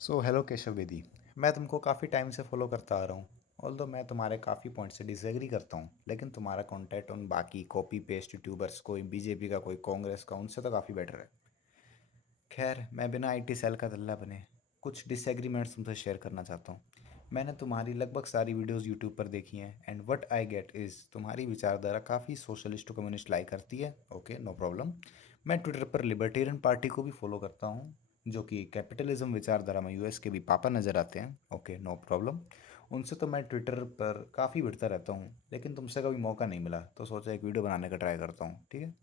Hello Keshav Bedi. मैं तुमको काफ़ी टाइम से फॉलो करता आ रहा हूँ। ऑल्दो मैं तुम्हारे काफ़ी पॉइंट से डिसएग्री करता हूँ, लेकिन तुम्हारा कॉन्टेंट उन बाकी कॉपी पेस्ट यूट्यूबर्स, कोई बीजेपी का, कोई कांग्रेस का, उनसे तो काफ़ी बेटर है। खैर, मैं बिना आईटी सेल का दल्ला बने कुछ डिसएग्रीमेंट्स तुमसे शेयर करना चाहता हूँ। मैंने तुम्हारी लगभग सारी वीडियोस यूट्यूब पर देखी हैं and what I get is तुम्हारी विचारधारा काफ़ी सोशलिस्ट कम्युनिस्ट लाइक करती है। Okay, no problem. मैं ट्विटर पर लिबर्टेरियन पार्टी को भी फॉलो करता हूँ, जो कि कैपिटलिज्म विचारधारा में यूएस के भी पापा नज़र आते हैं। Okay, no problem. उनसे तो मैं ट्विटर पर काफ़ी भिड़ता रहता हूँ, लेकिन तुमसे कभी मौका नहीं मिला, तो सोचा एक वीडियो बनाने का ट्राई करता हूँ। ठीक है।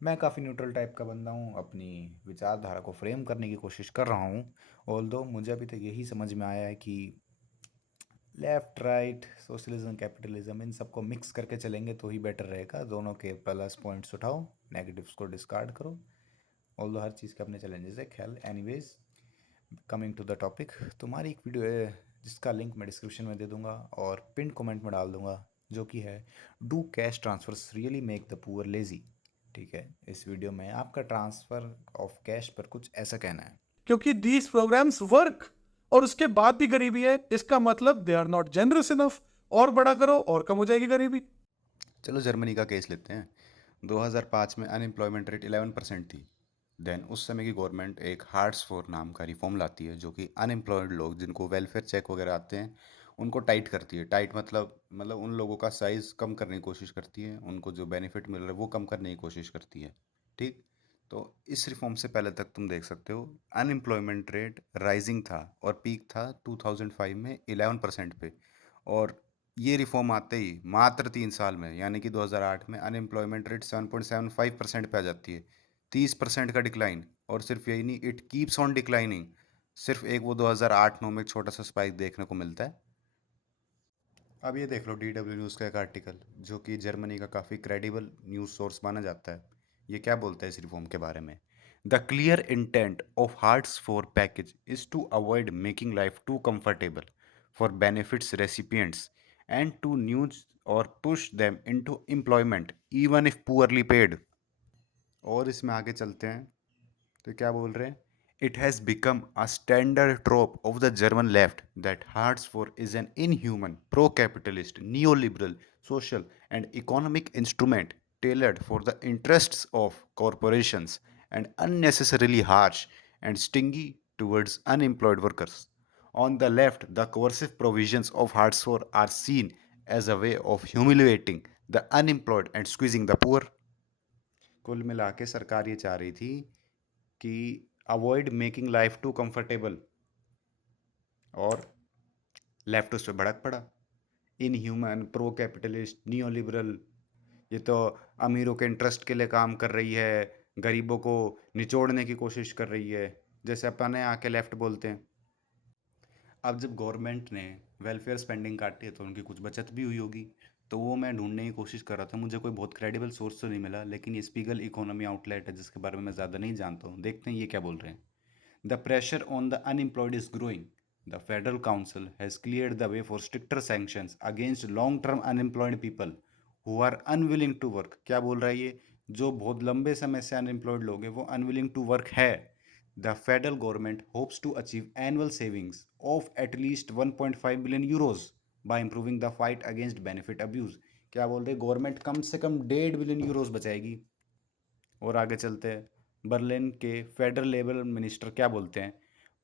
मैं काफ़ी न्यूट्रल टाइप का बंदा हूँ, अपनी विचारधारा को फ्रेम करने की कोशिश कर रहा हूँ। ऑल्दो मुझे अभी तक यही समझ में आया है कि लेफ़्ट राइट सोशलिज्म कैपिटलिज्म इन सबको मिक्स करके चलेंगे तो ही बेटर रहेगा। दोनों के प्लस पॉइंट्स उठाओ, नेगेटिव्स को डिस्कार्ड करो। ऑल्दो हर चीज़ के अपने चैलेंजेस है। ख्याल anyways, coming to the topic, तुम्हारी एक वीडियो है जिसका लिंक मैं डिस्क्रिप्शन में दे दूंगा और पिन कमेंट में डाल दूंगा, जो कि है do cash transfers really make the poor lazy. ठीक है। इस वीडियो में आपका ट्रांसफ़र ऑफ कैश पर कुछ ऐसा कहना है। क्योंकि दीज प्रोग्राम्स वर्क और उसके बाद भी गरीबी है, इसका मतलब they are not generous enough. और बड़ा करो और कम हो जाएगी गरीबी। चलो जर्मनी का केस लेते हैं। 2005 में अनएम्प्लॉयमेंट रेट 11% थी। देन उस समय की गवर्नमेंट एक हार्ट्स फॉर नाम का रिफॉर्म लाती है, जो कि अनएम्प्लॉयड लोग जिनको वेलफेयर चेक वगैरह आते हैं उनको टाइट करती है। टाइट मतलब उन लोगों का साइज़ कम करने की कोशिश करती है, उनको जो बेनिफिट मिल रहा है वो कम करने की कोशिश करती है। ठीक। तो इस रिफॉर्म से पहले तक तुम देख सकते हो अनएम्प्लॉयमेंट रेट राइजिंग था और पीक था 2005 में 11% पे। और ये रिफॉर्म आते ही मात्र 3 साल में, यानी कि 2008 में अनएम्प्लॉयमेंट रेट 7.75% पे आ जाती है। 30% का डिक्लाइन। और सिर्फ यही नहीं, इट कीप्स ऑन डिक्लाइनिंग। सिर्फ एक वो 2008-9 में एक छोटा सा स्पाइक देखने को मिलता है। अब ये देख लो DW न्यूज़ का एक आर्टिकल, जो कि जर्मनी का काफ़ी क्रेडिबल न्यूज़ सोर्स माना जाता है। ये क्या बोलता है इस रिफॉर्म के बारे में? The clear intent of Hartz four package is to avoid making life too comfortable for benefits recipients and to nudge or push them into employment even if poorly paid. और इसमें आगे चलते हैं तो क्या बोल रहे हैं? It has become a standard trope of the German left that Hartz four is an inhuman pro capitalist neoliberal social and economic instrument tailored for the interests of corporations and unnecessarily harsh and stingy towards unemployed workers. On the left, the coercive provisions of Hartshorn are seen as a way of humiliating the unemployed and squeezing the poor. कुल मिला के सरकार ये चाह रही थी कि avoid making life too comfortable, और लेफ्ट उस पर भड़क पड़ा। In human pro capitalist neoliberal, ये तो अमीरों के इंटरेस्ट के लिए काम कर रही है, गरीबों को निचोड़ने की कोशिश कर रही है, जैसे अपने आके लेफ्ट बोलते हैं। अब जब गवर्नमेंट ने वेलफेयर स्पेंडिंग काटी है तो उनकी कुछ बचत भी हुई होगी। तो वो मैं ढूंढने की कोशिश कर रहा था, मुझे कोई बहुत क्रेडिबल सोर्स तो नहीं मिला, लेकिन ये स्पीगल इकोनॉमी आउटलेट है जिसके बारे में मैं ज़्यादा नहीं जानता हूँ। देखते हैं ये क्या बोल रहे हैं। The pressure on the unemployed is growing. The Federal Council has cleared the way for stricter sanctions against long-term unemployed people who are unwilling to work. क्या बोल रहा है ये? जो बहुत लंबे समय से अनएम्प्लॉयड लोग हैं वो unwilling to work है। The federal government hopes to achieve annual savings of at least 1.5 billion euros by improving the fight against benefit abuse. क्या बोल रहे हैं? गवर्नमेंट कम से कम 1.5 बिलियन यूरोस बचाएगी। और आगे चलते हैं। बर्लिन के फेडरल लेवल मिनिस्टर क्या बोलते हैं?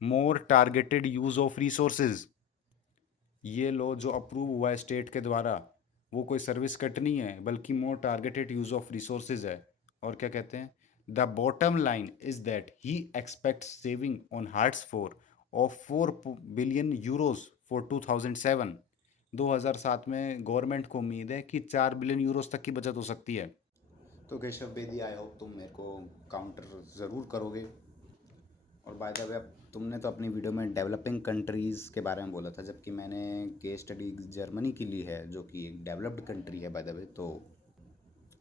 मोर टारगेटेड यूज ऑफ रिसोर्सेज। ये लो जो अप्रूव हुआ है स्टेट के द्वारा, वो कोई सर्विस कट नहीं है, बल्कि मोर टारगेटेड यूज ऑफ रिसोर्सेज है। और क्या कहते हैं? The bottom line is that he expect saving on hearts four of 4 billion euros for 2007। 2007 में गवर्नमेंट को उम्मीद है कि 4 बिलियन यूरोज तक की बचत हो सकती है। तो केशव बेदी, आई होप तुम मेरे को काउंटर ज़रूर करोगे। और बाय द वे, अब तुमने तो अपनी वीडियो में डेवलपिंग कंट्रीज़ के बारे में बोला था, जबकि मैंने केस स्टडी जर्मनी की ली है, जो कि एक डेवलप्ड कंट्री है बाय द वे। तो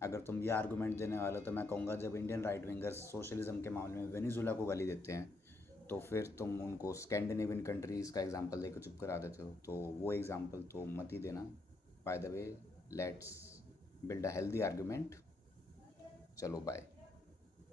अगर तुम ये आर्गूमेंट देने वाले हो तो मैं कहूँगा, जब इंडियन राइट विंगर्स सोशलिज्म के मामले में वेनेजुला को गाली देते हैं तो फिर तुम उनको स्कैंडिनेवियन कंट्रीज़ का एग्जांपल देकर चुप करा देते हो, तो वो एग्जांपल तो मत ही देना। By the way, let's build a healthy argument. चलो बाय।